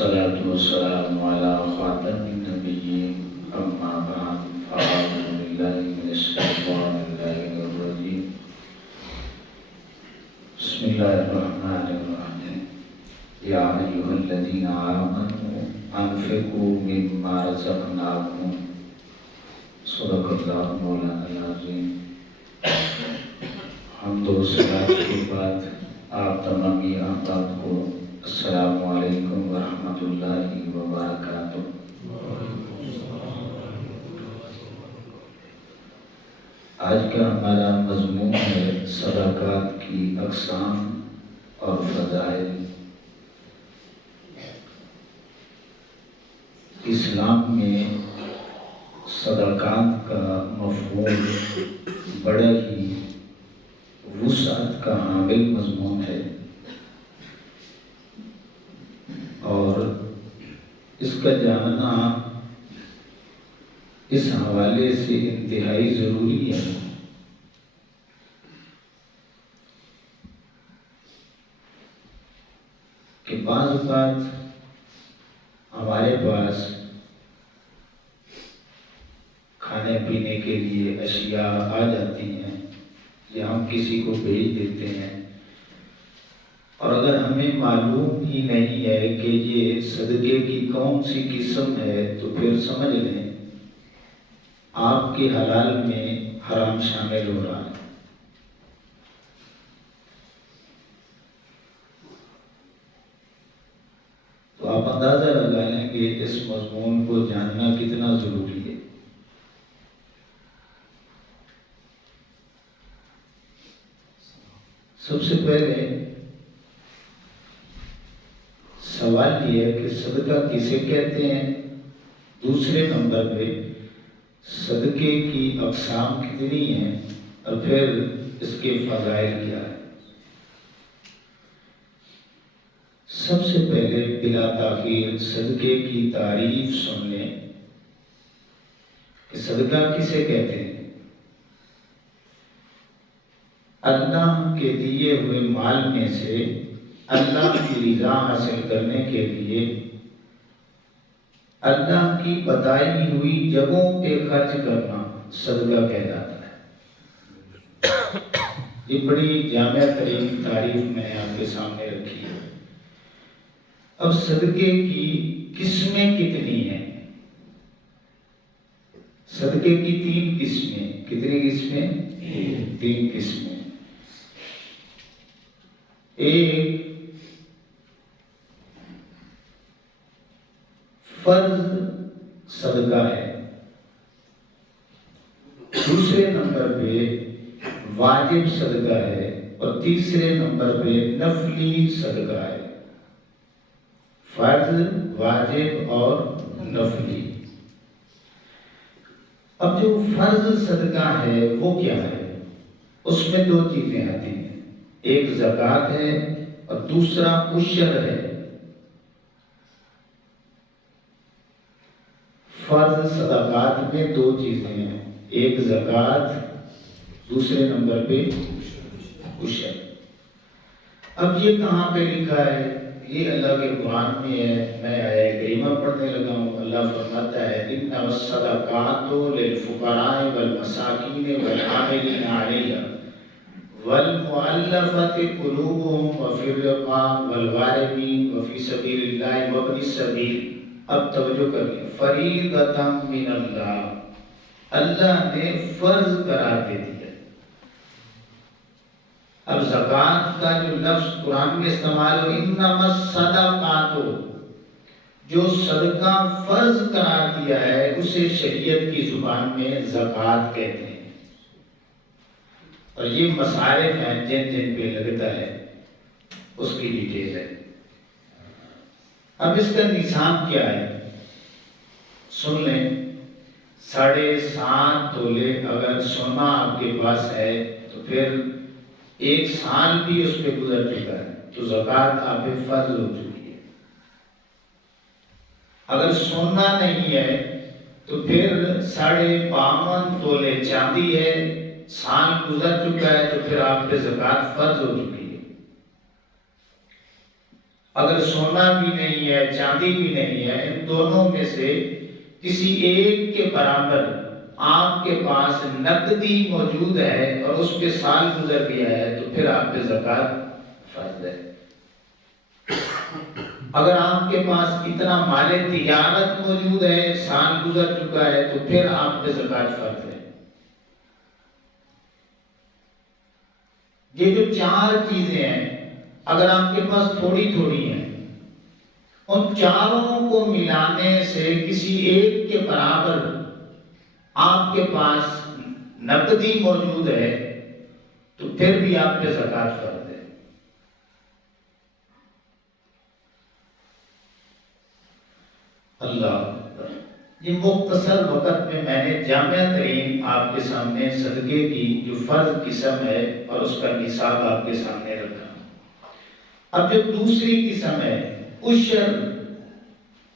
والصلاة والسلام على خاتم النبيين أما بعد فأعوذ بالله من الشيطان الرجيم بسم الله الرحمن الرحيم يا أيها الذين آمنوا أنفقوا مما رزقناكم صدق الله مولانا العظيم. حمد و صلات کے بعد آپ تمامی احباب کو السلام علیکم ورحمۃ اللہ وبرکاتہ. آج کا ہمارا مضمون ہے صدقات کی اقسام اور فضائل. اسلام میں صدقات کا مفہوم بڑا ہی وسعت کا حامل مضمون ہے اور اس کا جاننا اس حوالے سے انتہائی ضروری ہے کہ بعض اوقات ہمارے پاس کھانے پینے کے لیے اشیاء آ جاتی ہیں یا ہم کسی کو بھیج دیتے ہیں اور اگر ہمیں معلوم ہی نہیں ہے کہ یہ صدقے کی کون سی قسم ہے تو پھر سمجھ لیں آپ کے حلال میں حرام شامل ہو رہا ہے. تو آپ اندازہ لگا لیں کہ اس مضمون کو جاننا کتنا ضروری ہے. سب سے پہلے سوال یہ ہے کہ صدقہ کسے کہتے ہیں. دوسرے نمبر پہ صدقے کی اقسام کتنی ہیں اور پھر اس کے فضائل کیا ہے. سب سے پہلے بلا تاخیر صدقے کی تعریف سن لیں کہ صدقہ کسے کہتے ہیں. اللہ کے دیے ہوئے مال میں سے اللہ کی رضا حاصل کرنے کے لیے اللہ کی بتائی ہوئی جگہوں پہ خرچ کرنا صدقہ کہلاتا ہے. یہ بڑی جامع ترین تعریف میں نے آپ کے سامنے رکھی ہے. اب صدقے کی قسمیں کتنی ہیں. صدقے کی 3 قسمیں. کتنی قسمیں؟ 3 قسمیں. ایک فرض صدقہ ہے. دوسرے نمبر پہ واجب صدقہ ہے اور تیسرے نمبر پہ نفلی صدقہ ہے. فرض، واجب اور نفلی. اب جو فرض صدقہ ہے وہ کیا ہے؟ اس میں 2 چیزیں آتی ہیں. ایک زکوٰۃ ہے اور دوسرا عشر ہے. فرض صدقات میں 2 چیزیں ہیں. ایک زکوٰۃ، دوسرے نمبر پہ عشر. اب یہ کہاں پہ لکھا ہے؟ یہ اللہ کے قرآن میں ہے. میں آیہ کریمہ پڑھنے لگا ہوں. اللہ فرماتا ہے انما الصدقات للفقراء والمساکین والعاملین علیہا والمؤلفة قلوبهم وفي الرقاب والغارمين وفي سبيل الله وابن السبيل. اب توجہ کریے. فریضۃ من اللہ، اللہ نے فرض قرار دے دیا. اب زکوٰۃ کا جو لفظ قرآن میں استعمال ہو انما الصدقات، جو صدقہ فرض قرار دیا ہے اسے شریعت کی زبان میں زکوٰۃ کہتے ہیں. اور یہ مصارف ہیں جن جن پہ لگتا ہے اس کی ڈیٹیل ہے. اب اس کا نصاب کیا ہے سن لیں. 7.5 تولے اگر سونا آپ کے پاس ہے تو پھر 1 سال بھی اس پہ گزر چکا ہے تو زکوٰۃ آپ پہ فرض ہو چکی ہے. اگر سونا نہیں ہے تو پھر 52.5 تولے چاندی ہے، سال گزر چکا ہے تو پھر آپ پہ زکوٰۃ فرض ہو چکی ہے. اگر سونا بھی نہیں ہے چاندی بھی نہیں ہے، ان دونوں میں سے کسی ایک کے برابر آپ کے پاس نقدی موجود ہے اور اس پہ سال گزر گیا ہے تو پھر آپ پہ زکوٰۃ فرض ہے۔ اگر آپ کے پاس اتنا مال تجارت موجود ہے، سال گزر چکا ہے تو پھر آپ پہ زکوٰۃ فرض ہے۔ یہ جو چار چیزیں ہیں اگر آپ کے پاس تھوڑی تھوڑی ہیں، ان چاروں کو ملانے سے کسی ایک کے برابر آپ کے پاس نقدی موجود ہے تو پھر بھی آپ پہ زکوٰۃ فرض ہے۔ اللہ اکبر۔ یہ مختصر وقت میں میں نے جامع ترین آپ کے سامنے صدقے کی جو فرض قسم ہے اور اس کا نصاب آپ کے سامنے رکھا۔ اب جو دوسری قسم ہے عشر،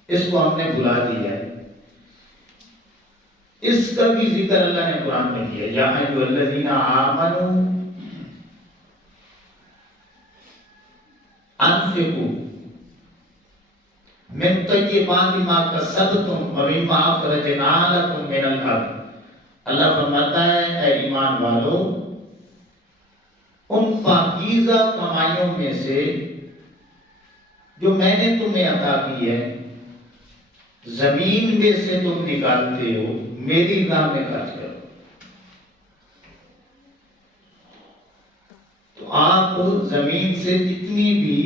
اس کو ہم نے بھلا دیا ہے، اس کا بھی ذکر اللہ نے قرآن میں کیا، یا ایھا الذین آمنوا انفقوا من طیبات ما کسبتم ومما اخرجنا لکم من الارض۔ اللہ فرماتا ہے اے ایمان والو، ان پاکیزہ کمائیوں میں سے جو میں نے تمہیں عطا کی ہے، زمین میں سے تم نکالتے ہو، میری راہ میں خرچ کرو۔ تو آپ زمین سے جتنی بھی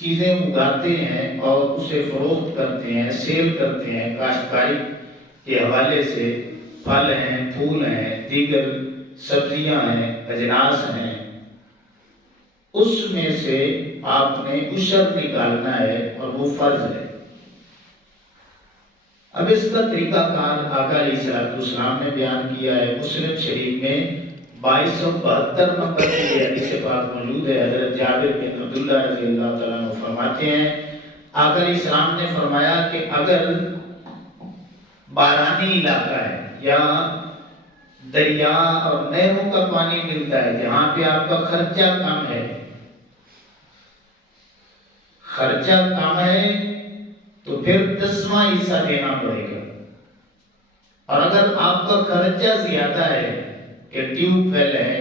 چیزیں اگاتے ہیں اور اسے فروخت کرتے ہیں، سیل کرتے ہیں، کاشتکاری کے حوالے سے پھل ہیں، پھول ہیں، دیگر سبزیاں ہیں، اجناس ہیں، اس میں سے آپ نے عشر نکالنا ہے اور وہ فرض ہے۔ اب اس کا طریقہ کار آقا علیہ السلام نے بیان کیا ہے۔ مسلم شریف میں 2272 نمبر کی یہ حدیث پاک موجود ہے۔ حضرت جابر بن عبداللہ رضی اللہ تعالیٰ عنہ فرماتے ہیں آقا علیہ السلام نے فرمایا کہ اگر بارانی علاقہ ہے یا دریا اور نہروں کا پانی ملتا ہے جہاں پہ آپ کا خرچہ کم ہے، تو پھر 10واں حصہ دینا پڑے گا۔ اور اگر آپ کا خرچہ زیادہ ہے کہ ٹیوب ویل ہے،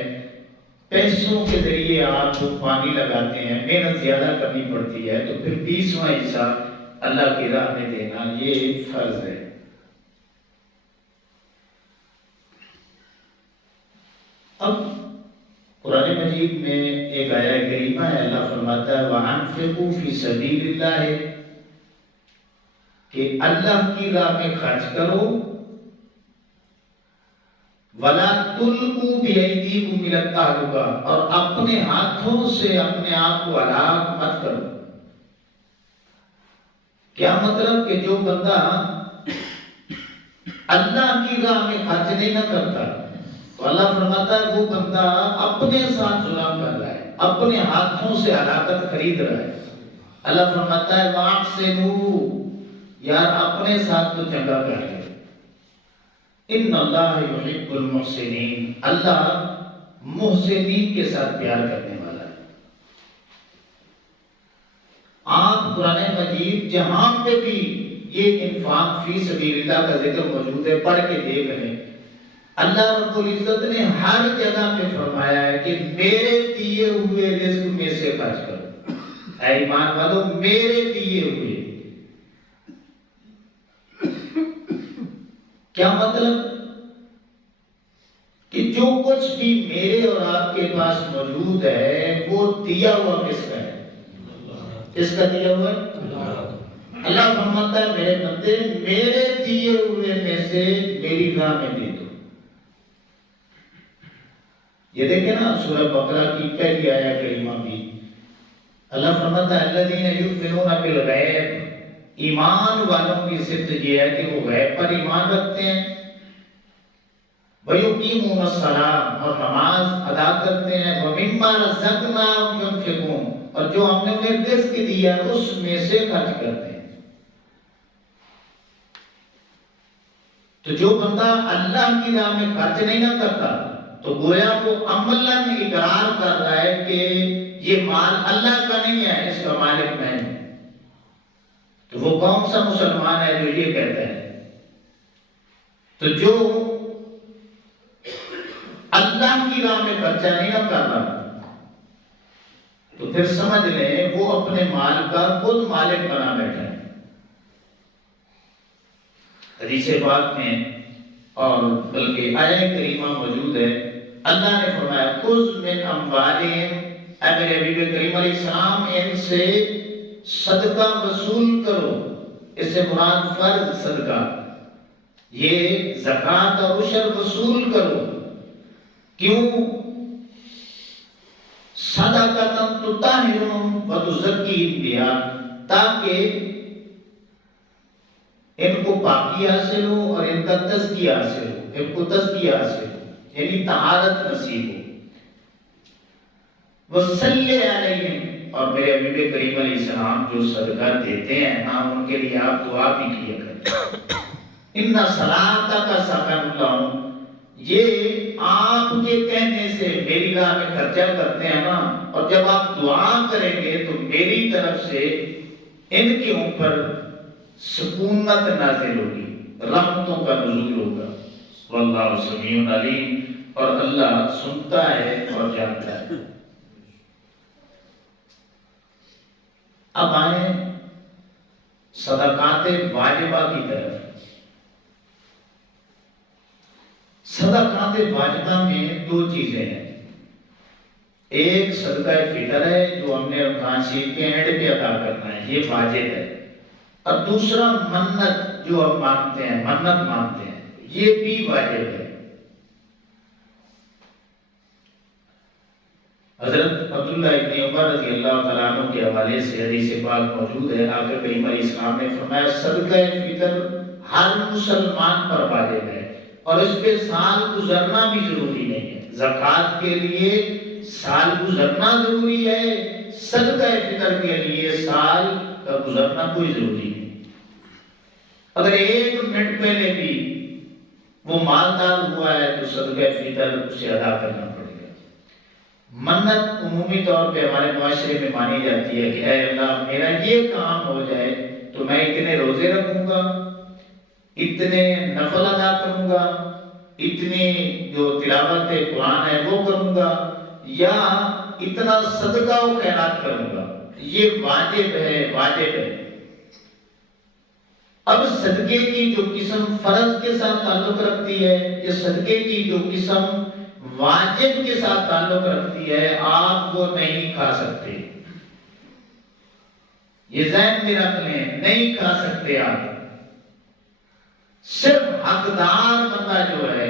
پیسوں کے ذریعے آپ پانی لگاتے ہیں، محنت زیادہ کرنی پڑتی ہے، تو پھر 20واں حصہ اللہ کی راہ میں دینا یہ فرض ہے۔ اب قرآن مجید میں ایک آیہ کریمہ ہے، اللہ فرماتا ہے وَأَنفِقُوا فِي سَبِيلِ اللَّهِ، کہ اللہ کی راہ میں خرچ کرو، وَلَا تُلْقُوا بِأَيْدِيكُمْ إِلَى التَّهْلُكَةِ، اور اپنے ہاتھوں سے اپنے آپ کو ہلاک مت کرو۔ کیا مطلب کہ جو بندہ اللہ کی راہ میں خرچ نہیں نہ کرتا تو اللہ فرماتا ہے وہ بندہ اپنے ساتھ ظلم کر رہا ہے، اپنے ہاتھوں سے ہلاکت خرید رہا ہے۔ اللہ فرماتا ہے وَأَحْسِنُوا، یار اپنے ساتھ تو چنگا کر لے۔ ان اللہ یحب المحسنین، اللہ محسنین کے ساتھ پیار کرنے والا ہے۔ آپ قرآن مجید جہاں پہ بھی یہ انفاق فی سبیل اللہ کا ذکر موجود ہے پڑھ کے دیکھ لیں، اللہ رب العزت نے ہر جگہ پہ فرمایا ہے کہ میرے دیے ہوئے رزق میں سے خرچ کرو۔ اے ایمان والو، میرے دیے ہوئے، کیا مطلب کہ جو کچھ بھی میرے اور آپ کے پاس موجود ہے وہ دیا ہوا کس کا ہے؟ کس کا دیا ہوا ہے؟ اللہ فرماتا ہے میرے بندے میرے دیے ہوئے میں سے میری راہ میں دے دو۔ یہ دیکھیں نا سورہ بقرہ کی پہلی آیہ کریمہ بھی اللہ فرماتا ہے الذین یؤمنون بالغیب، ایمان والوں کی صفت یہ ہے کہ وہ غیب پر ایمان رکھتے ہیں، وَيُقِيمُونَ الصَّلَاةَ، اور نماز ادا کرتے ہیں، وَمِمَّا رَزَقْنَاهُمْ يُنْفِقُونَ، اور جو ہم نے انہیں رزق دیا اس میں سے خرچ کرتے ہیں۔ تو جو بندہ اللہ کی راہ میں خرچ نہیں نہ کرتا تو گویا وہ عملاً اقرار کر رہا ہے کہ یہ مال اللہ کا نہیں ہے، اس کا مالک میں ہے۔ وہ کون سا مسلمان ہے جو یہ کہتا ہے؟ تو جو اللہ کی راہ میں خرچہ نہیں کر رہا تو پھر سمجھ لیں وہ اپنے مال کا خود مالک بنا بیٹھا ہے۔ حدیث پاک میں اور بلکہ آیہ کریمہ موجود ہے، اللہ نے فرمایا خذ من اموالہم، اے میرے حبیب کریم علیہ السلام ان سے صدقہ وصول کرو۔ اس سے مراد فرض صدقہ، یہ زکوٰۃ اور عشر وصول کرو۔ کیوں؟ صدقۃ تطہرہم وتزکیہم بہا، تاکہ ان کو پاکی حاصل ہو اور ان کا تزکیہ حاصل ہو، ان کو تزکیہ حاصل ہو، یعنی طہارت نصیب ہو۔ وصلی علیہم، اور میرے حبیب کریم علیہ السلام جو صدقہ دیتے ہیں نا ان کے لیے آپ دعا بھی کیا کریں۔ ان صلاتک سکن لہم، یہ آپ کے کہنے سے میری راہ میں خرچہ کرتے ہیں نا، اور جب آپ دعا کریں گے تو میری طرف سے ان کے اوپر سکونت نازل ہوگی، رحمتوں کا نزول ہوگا۔ واللہ سمیع علیم، اور اللہ سنتا ہے اور جانتا ہے۔ اب آئیں صدقات واجبہ کی طرف۔ صدقات واجبہ میں دو چیزیں ہیں، ایک صدقہ فطر ہے جو ہم نے رمضان شریف کے اینڈ پہ ادا کرنا ہے، یہ واجب ہے، اور دوسرا منت جو ہم مانگتے ہیں، منت مانگتے ہیں، یہ بھی واجب ہے۔ حضرت عبداللہ ابن عمر رضی اللہ تعالیٰ عنہ کے حوالے سے حدیث پاک موجود ہے، آقا کریم علیہ السلام نے فرمایا صدقہ فطر ہر مسلمان پر واجب ہے، اور اس پہ سال گزرنا بھی ضروری نہیں ہے۔ زکوٰۃ کے لیے سال گزرنا ضروری ہے، صدقہ فطر کے لیے سال کا گزرنا کوئی ضروری نہیں۔ اگر 1 منٹ پہلے بھی وہ مالدار ہوا ہے تو صدقہ فطر اسے ادا کرنا پڑے گا۔ منت عمومی طور پہ ہمارے معاشرے میں مانی جاتی ہے کہ اے اللہ میرا یہ کام ہو جائے تو میں اتنے روزے رکھوں گا، اتنے نفل ادا کروں گا، اتنی جو تلاوت قرآن ہے وہ کروں گا، یا اتنا صدقہ و خیرات کروں گا، یہ واجب ہے، واجب ہے۔ اب صدقے کی جو قسم فرض کے ساتھ تعلق رکھتی ہے یا صدقے کی جو قسم واجب کے ساتھ تعلق رکھتی ہے، آپ وہ نہیں کھا سکتے، یہ ذہن میں رکھ لیں، نہیں کھا سکتے آپ۔ صرف حقدار بندہ جو ہے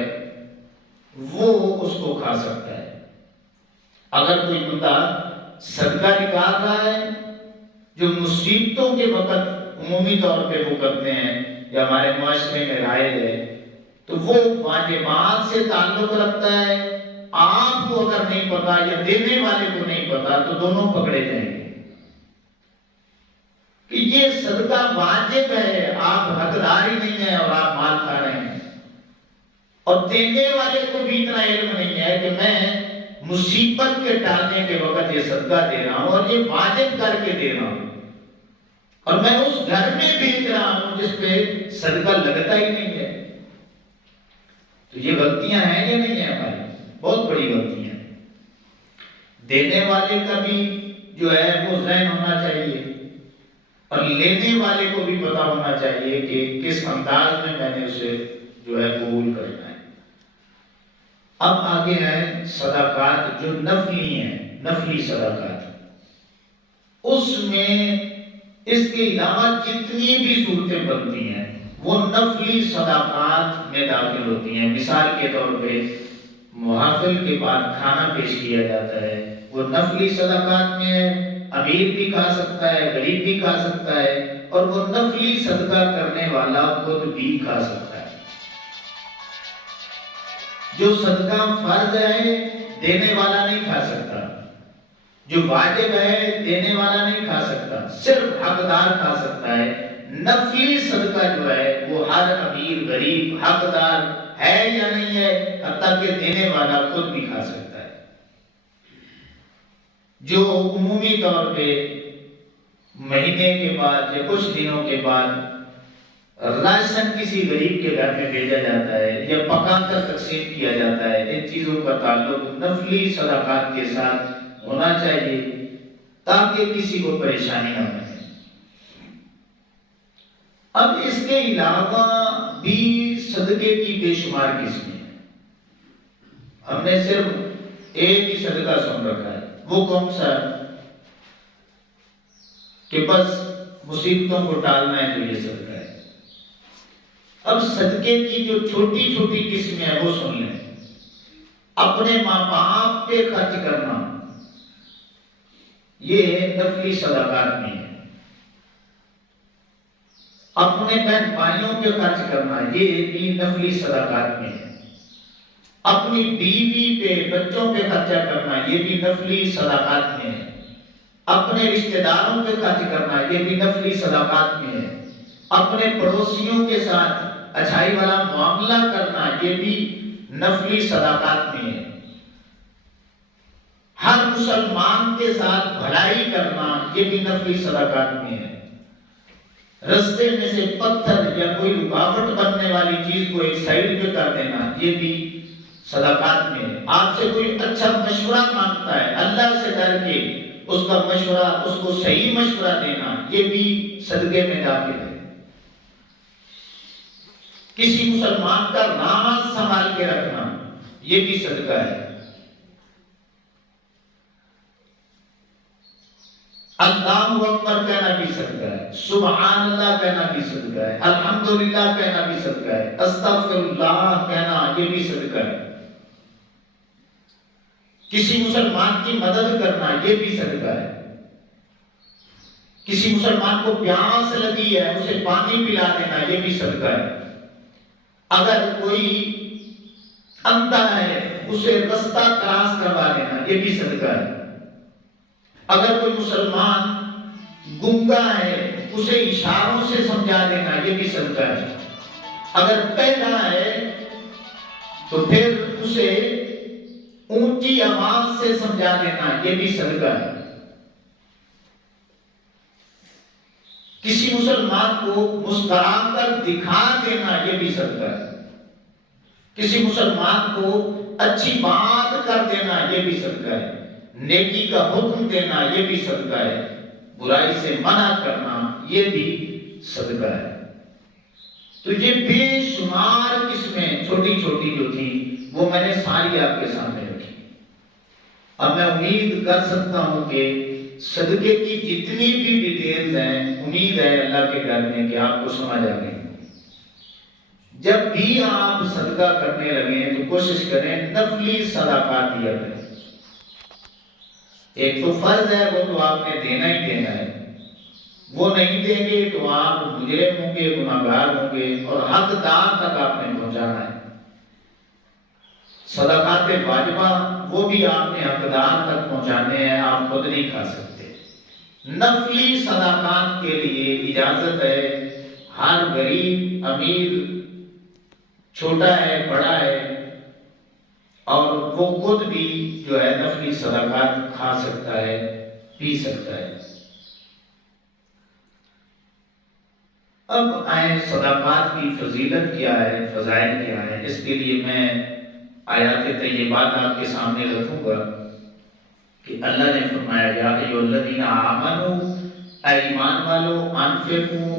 وہ اس کو کھا سکتا ہے۔ اگر کوئی بندہ صدقہ نکال رہا ہے جو مصیبتوں کے وقت عمومی طور پہ وہ کرتے ہیں یا ہمارے معاشرے میں رائج ہے، تو وہ واجبات سے تعلق رکھتا ہے، آپ کو اگر نہیں پتا یا دینے والے کو نہیں پتا تو دونوں پکڑے جائیں گے کہ یہ صدقہ واجب ہے، آپ حقدار ہی نہیں ہیں اور آپ مال کھا رہے ہیں، اور دینے والے کو بھی اتنا علم نہیں ہے کہ میں مصیبت کے ٹالنے کے وقت یہ صدقہ دے رہا ہوں اور یہ واجب کر کے دے رہا ہوں، اور میں اس گھر میں بھیج رہا ہوں جس پہ صدقہ لگتا ہی نہیں ہے۔ تو یہ غلطیاں ہیں یا نہیں ہیں ہماری؟ بہت بڑی غلطیاں ہیں۔ دینے والے کا بھی جو ہے وہ ذہن ہونا چاہیے، اور لینے والے کو بھی پتا ہونا چاہیے کہ کس انداز میں میں نے اسے جو ہے قبول کرنا ہے۔ اب آگے ہیں صدقات جو نفلی ہیں، نفلی صدقات، اس میں اس کے علاوہ جتنی بھی صورتیں بنتی ہیں وہ نفلی صدقات میں داخل ہوتی ہیں۔ مثال کے طور پہ محافل کے بعد کھانا پیش کیا جاتا ہے، وہ نفلی صدقات میں ہے، امیر بھی کھا سکتا ہے، غریب بھی کھا سکتا ہے، اور وہ نفلی صدقہ کرنے والا خود بھی کھا سکتا ہے۔ جو صدقہ فرض ہے دینے والا نہیں کھا سکتا، جو واجب ہے دینے والا نہیں کھا سکتا، صرف حقدار کھا سکتا ہے۔ نفلی صدقہ جو ہے وہ ہر امیر غریب حقدار ہے یا نہیں ہے، حتیٰ کہ دینے والا خود بھی کھا سکتا ہے۔ جو عمومی طور پہ مہینے کے بعد یا کچھ دنوں کے بعد راشن کسی غریب کے گھر میں بھیجا جاتا ہے یا پکا کر تقسیم کیا جاتا ہے، ان چیزوں کا تعلق نفلی صدقات کے ساتھ ہونا چاہیے تاکہ کسی کو پریشانی نہ بنے۔ اب اس کے علاوہ بھی صدقے کی بے شمار قسمیں ہیں، ہم نے صرف ایک ہی صدقہ سن رکھا ہے، وہ کون سا کہ بس مصیبتوں کو ٹالنا ہے تو یہ صدقہ ہے۔ اب صدقے کی جو چھوٹی چھوٹی قسمیں ہیں وہ سن لیں۔ اپنے ماں باپ پہ خرچ کرنا یہ نفلی صدقات میں ہے۔ اپنے بہن بھائیوں پہ خرچ کرنا یہ بھی نفلی صدقات میں ہے۔ اپنی بیوی پہ بچوں پہ خرچہ کرنا یہ بھی نفلی صدقات میں ہے۔ اپنے رشتہ داروں پہ خرچ کرنا یہ بھی نفلی صدقات میں ہے۔ اپنے پڑوسیوں کے ساتھ اچھائی والا معاملہ کرنا یہ بھی نفلی صدقات میں ہے۔ ہر مسلمان کے ساتھ بھلائی کرنا یہ بھی نفلی صدقات میں ہے۔ رستے میں سے پتھر یا کوئی رکاوٹ بننے والی چیز کو ایک سائیڈ پہ کر دینا یہ بھی صدقات میں ہے۔ آپ سے کوئی اچھا مشورہ مانگتا ہے، اللہ سے ڈر کے اس کا مشورہ، اس کو صحیح مشورہ دینا یہ بھی صدقے میں داخل ہے۔ کسی مسلمان کا راز سنبھال کے رکھنا یہ بھی صدقہ ہے۔ اللہ اکبر کہنا بھی صدقہ ہے، سبحان اللہ کہنا بھی صدقہ ہے، الحمدللہ کہنا بھی صدقہ ہے، استغفر اللہ کہنا یہ بھی صدقہ ہے۔ کسی مسلمان کی مدد کرنا یہ بھی صدقہ ہے۔ کسی مسلمان کو پیاس لگی ہے اسے پانی پلا دینا یہ بھی صدقہ ہے۔ اگر کوئی اندھا ہے اسے رستہ کراس کروا دینا یہ بھی صدقہ ہے۔ اگر کوئی مسلمان گنگا ہے اسے اشاروں سے سمجھا دینا یہ بھی صدقہ ہے۔ اگر بہرا ہے تو پھر اسے اونچی آواز سے سمجھا دینا یہ بھی صدقہ ہے۔ کسی مسلمان کو مسکرا کر دکھا دینا یہ بھی صدقہ ہے۔ کسی مسلمان کو اچھی بات کر دینا یہ بھی صدقہ ہے۔ نیکی کا حکم دینا یہ بھی صدقہ ہے۔ برائی سے منع کرنا یہ بھی صدقہ ہے۔ تو یہ بے شمار قسمیں چھوٹی چھوٹی جو تھی وہ میں نے ساری آپ کے سامنے رکھی۔ اب میں امید کر سکتا ہوں کہ صدقے کی جتنی بھی ڈیٹیلز ہیں امید ہے اللہ کے گھر میں کہ آپ کو سمجھ آ گئی۔ جب بھی آپ صدقہ کرنے لگیں تو کوشش کریں نفلی صدقات دیا کریں۔ ایک تو فرض ہے وہ تو آپ نے دینا ہی دینا ہے، وہ نہیں دیں گے تو آپ مجرم ہوں گے، گناہگار ہوں گے اور حقدار تک آپ نے پہنچانا ہے۔ صدقات واجبہ وہ بھی آپ نے حقدار تک پہنچانے ہیں، آپ خود نہیں کھا سکتے۔ نفلی صدقات کے لیے اجازت ہے، ہر غریب امیر چھوٹا ہے بڑا ہے اور وہ خود بھی جو ہے نفلی صدقات کھا سکتا ہے پی سکتا ہے۔ اب آئیں صدقات کی فضیلت کیا ہے، فضائل کیا ہے، اس کے لیے میں آیات طیبات آپ کے سامنے رکھوں گا کہ اللہ نے فرمایا یا ایھا الذین آمنوا، اے ایمان والو، انفقوا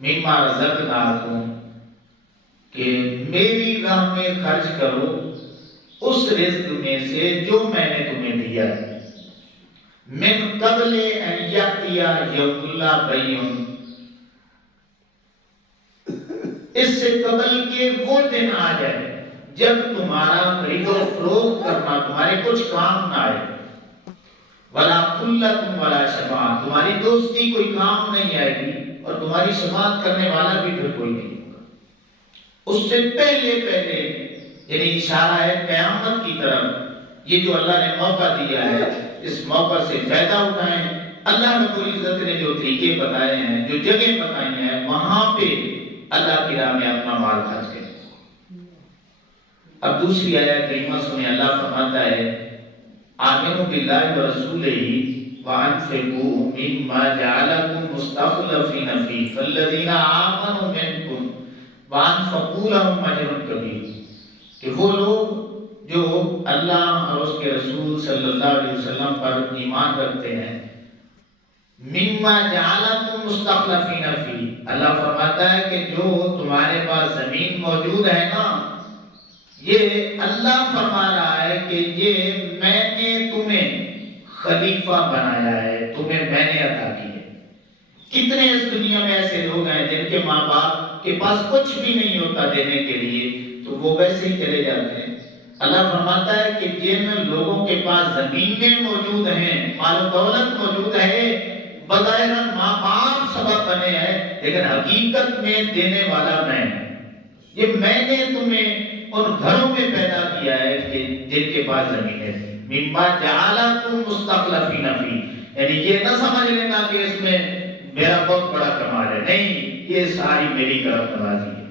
مما رزقناکم، کہ میری راہ میں خرچ کرو اس رزق میں سے جو میں نے تمہیں دیا ہے، من قبل ان یأتی یوم لا بیع، اس سے قبل کہ وہ دن آ جائے جب تمہارا خرید و فروخت کرنا تمہارے کچھ کام نہ آئے، ولا خلۃ ولا شفاعۃ، تمہاری دوستی کوئی کام نہیں آئے گی اور تمہاری شفاعت کرنے والا بھی پھر کوئی نہیں ہوگا۔ اس سے پہلے یعنی اشارہ ہے قیامت کی طرف۔ یہ جو اللہ نے موقع دیا ہے اس موقع سے فائدہ اٹھائیں۔ اللہ رب العزت نے جو طریقے بتائے ہیں، جو جگہ بتائی ہیں، وہاں پہ اللہ کی راہ میں اپنا مال خرچ کریں۔ اب دوسری آیت کریمہ سنیں، اللہ فرماتا ہے آمنوا باللہ ورسولہ وانفقوا مما جعلکم مستخلفین فیہ فالذین آمنوا منکم وانفقوا لهم اجر کبیر، کہ وہ لوگ جو اللہ اور اس کے رسول صلی اللہ علیہ وسلم پر ایمان رکھتے ہیں، مما جعلکم مستخلفین فیہ، اللہ فرماتا ہے کہ جو تمہارے پاس زمین موجود ہے نا، یہ اللہ فرما رہا ہے کہ یہ میں نے تمہیں خلیفہ بنایا ہے، تمہیں میں نے عطا کی ہے۔ کتنے اس دنیا میں ایسے لوگ ہیں جن کے ماں باپ کے پاس کچھ بھی نہیں ہوتا دینے کے لیے، تو وہ ویسے ہی چلے جاتے ہیں۔ اللہ فرماتا ہے کہ جن لوگوں کے پاس زمینیں موجود ہیں، مال و دولت موجود ہے، بظاہر ماں باپ سبب بنے ہیں، لیکن حقیقت میں دینے والا میں ہوں۔ یہ میں نے تمہیں ان گھروں میں پیدا کیا ہے کہ جن کے پاس زمین ہے، مما جعلکم مستخلفین فیہ، یعنی یہ نہ سمجھ لینا کہ اس میں میرا بہت بڑا کمال ہے، نہیں، یہ ساری میری کرم نوازی ہے۔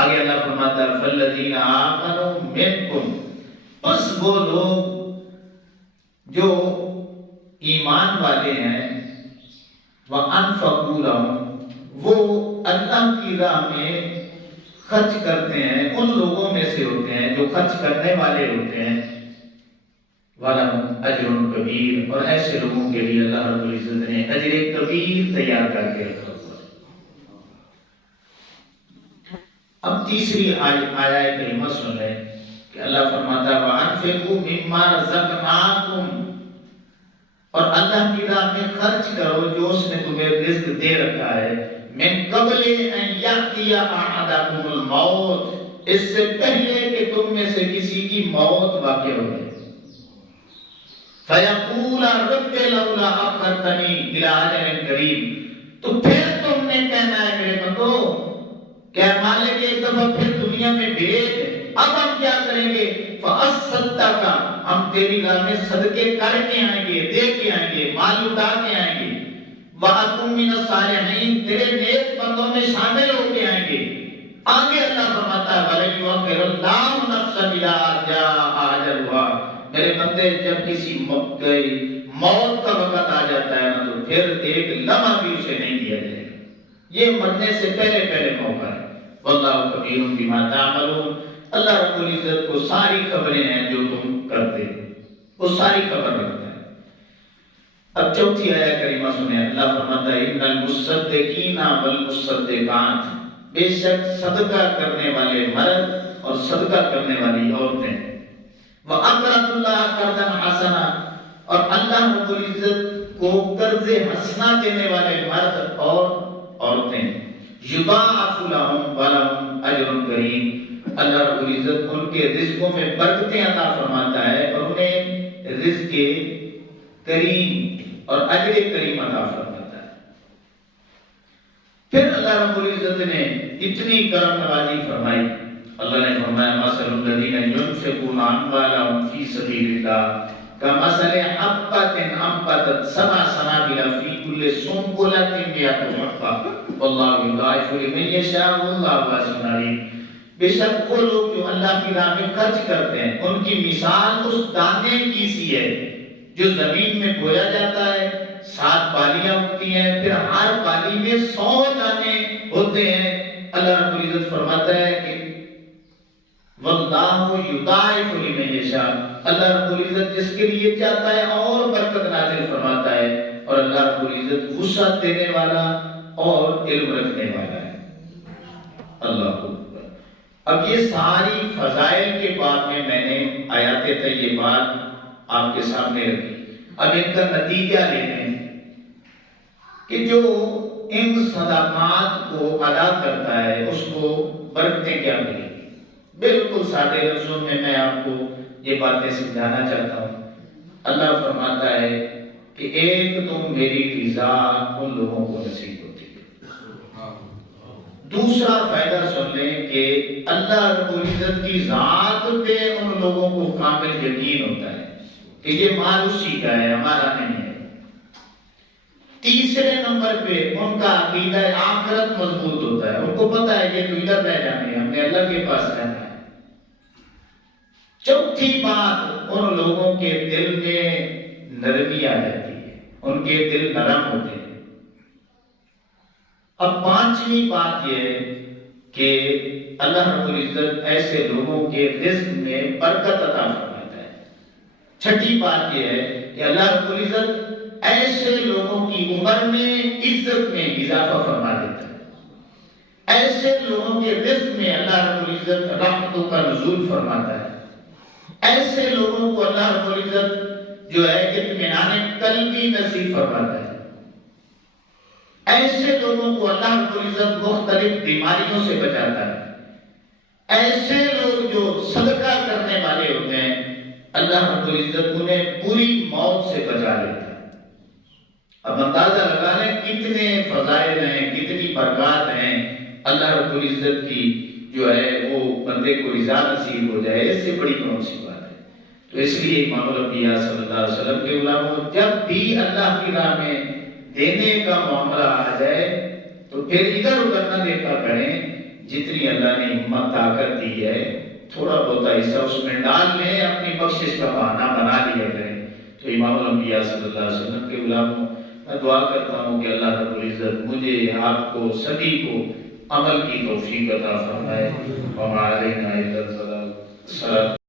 آگے اللہ فرماتا ہے فالذین آمنوا منکم، بس وہ لوگ جو ایمان والے ہیں، وَأَنفَقُوا لَهُمْ، وہ اللہ کی راہ میں خرچ کرتے ہیں، ان لوگوں میں سے ہوتے ہیں جو خرچ کرنے والے ہوتے ہیں، وَلَهُمْ أَجْرٌ كَبِيرٌ، اور ایسے لوگوں کے لیے اللہ رب العزت نے اجر کبیر تیار کر کے رکھا ہوا ہے۔ اب تیسری آیت کریمہ سن لیں کہ اللہ فرماتا ہے وَأَنفِقُوا مِمَّا رَزَقْنَاكُمْ، اور اللہ کی راہ میں خرچ کرو جو اس نے تمہیں رزق دے رکھا ہے، من قبل ان یأتی احدکم الموت، اس سے پہلے کہ تم میں سے کسی کی موت واقع ہو جائے، فیقول رب لولا اخرتنی الی اجل قریب، تو پھر تم نے کہنا ہے میرے بندو کہ مالک ایک دفعہ پھر دنیا میں بھیج، اب ہم کیا کریں گے، فاصدق، ہم تیری راہ میں صدقے کر کے آئیں گے، دے کے آئیں گے، مال لٹا کے آئیں گے، وَأَكُن مِّنَ الصَّالِحِينَ، تیرے نیک بندوں میں شامل ہو کے آئیں گے۔ آگے اللہ فرماتا ہے وَلَن يُؤَخِّرَ اللَّهُ نَفْسًا إِذَا جَاءَ أَجَلُهَا، میرے بندے جب کسی موت کا وقت آ جاتا ہے تو پھر ایک لمحہ بھی اسے نہیں دیا جائے گا، یہ مرنے سے پہلے پہلے موقع ہے۔ وَاللَّهُ خَبِيرٌ بِمَا تَعْمَلُونَ، اللہ رب العزت کو ساری خبریں ہیں جو تم کرتے، وہ ساری خبر رکھتا ہے۔ اب چوتھی آیت کریمہ سنیں، اللہ فرماتا ہے ان المصدقین والمصدقات، بے شک صدقہ کرنے والے مرد اور صدقہ کرنے والی عورتیں، وَأَقْرَضُوا اللَّهَ قَرْضًا حَسَنًا، اور اللہ رب العزت کو قرض حسنہ دینے والے مرد اور عورتیں، یضاعف لهم وَلَهُمْ أَجْرٌ کریم، اللہ رب العزت ان کے رزقوں میں برکتیں عطا فرماتا ہے اور انہیں رزق کریم اور اجر کریم عطا فرماتا ہے۔ پھر اللہ رب العزت نے اتنی کرم نوازی فرمائی، اللہ نے فرمایا مثل الذین ينفقون اموالهم فی سبیل اللہ کمثل حبۃ انبتت سبع سنابل فی کل سنبلۃ مئۃ حبۃ واللہ یضاعف لمن یشاء واللہ واسع علیم، بے شک وہ لوگ جو اللہ کی راہ میں خرچ کرتے ہیں ان کی مثال اس دانے کی سی ہے جو زمین میں بویا جاتا ہے، 7 بالیاں ہوتی ہیں، پھر ہر بالی میں 100 دانے ہوتے ہیں۔ اللہ رب العزت فرماتا ہے کہ واللہ یضاعف لمن یشاء، اللہ رب العزت جس کے لیے چاہتا ہے اور برکت نازل فرماتا ہے، اور اللہ رب العزت وسعت دینے والا اور علم رکھنے والا ہے۔ اللہ اکبر۔ اب یہ ساری فضائل کے بعد میں نے آیات طیبات آپ کے سامنے رکھی، اب ان کا نتیجہ لیتے ہیں کہ جو ان صدقات کو ادا کرتا ہے اس کو برکتیں کیا ملیں گی۔ بالکل سادے لفظوں میں میں آپ کو یہ باتیں سمجھانا چاہتا ہوں۔ اللہ فرماتا ہے کہ ایک تو میری رضا ان لوگوں کو نصیب ہوتی ہے، دوسرا فائدہ سن لیں کہ اللہ رب العزت کی ذات پہ ان لوگوں کو کامل یقین ہوتا ہے کہ یہ مال اسی کا ہے، ہمارا نہیں ہے۔ تیسرے نمبر پہ ان کا عقیدہ آخرت مضبوط ہوتا ہے، ان کو پتہ ہے کہ تو ادھر رہ جانے ہیں، ہم نے اللہ کے پاس رہنا ہے۔ چوتھی بات، ان لوگوں کے دل میں نرمی آ جاتی ہے، ان کے دل نرم ہوتے ہیں، اب پانچویں بات یہ ہے کہ اللہ رب العزت ایسے لوگوں کے رزق میں برکت عطا فرماتا ہے۔ چھٹی بات یہ ہے کہ اللہ رب العزت ایسے لوگوں کی عمر میں عزت میں اضافہ فرما دیتا ہے، ایسے لوگوں کے رزق میں اللہ رب العزت رحمتوں کا نزول فرماتا ہے، ایسے لوگوں کو اللہ رب العزت جو ہے اطمینان قلبی نصیب فرماتا ہے، ایسے لوگوں کو اللہ رب العزت مختلف بیماریوں سے بچاتا ہے، ایسے لوگ جو صدقہ کرنے والے ہوتے ہیں اللہ رب العزت انہیں پوری موت سے بچا لیتا ہے۔ اب اندازہ لگا لیں کتنے فضائل ہیں، کتنی برکات ہیں اللہ رب العزت کی جو ہے وہ بندے کو رضا نصیب ہو جائے، اس سے بڑی کون سی بات ہے۔ تو اس لیے امام الانبیاء صلی اللہ علیہ وسلم کے علماء جب بھی اللہ کی راہ میں دینے کا معاملہ آ جائے تو پھر ادھر ادھر نہ دیکھا کریں، جتنی اللہ نے ہمت طاقت دی ہے تھوڑا بہت حصہ اس میں ڈال لیں، اپنی بخشش کا بہانہ بنا لیا کریں۔ تو امام الانبیاء صلی اللہ علیہ وسلم کے علماء میں دعا کرتا ہوں کہ اللہ رب العزت مجھے آپ کو سبھی کو عمل کی توفیق عطا فرمائے۔ وما علینا الا البلاغ۔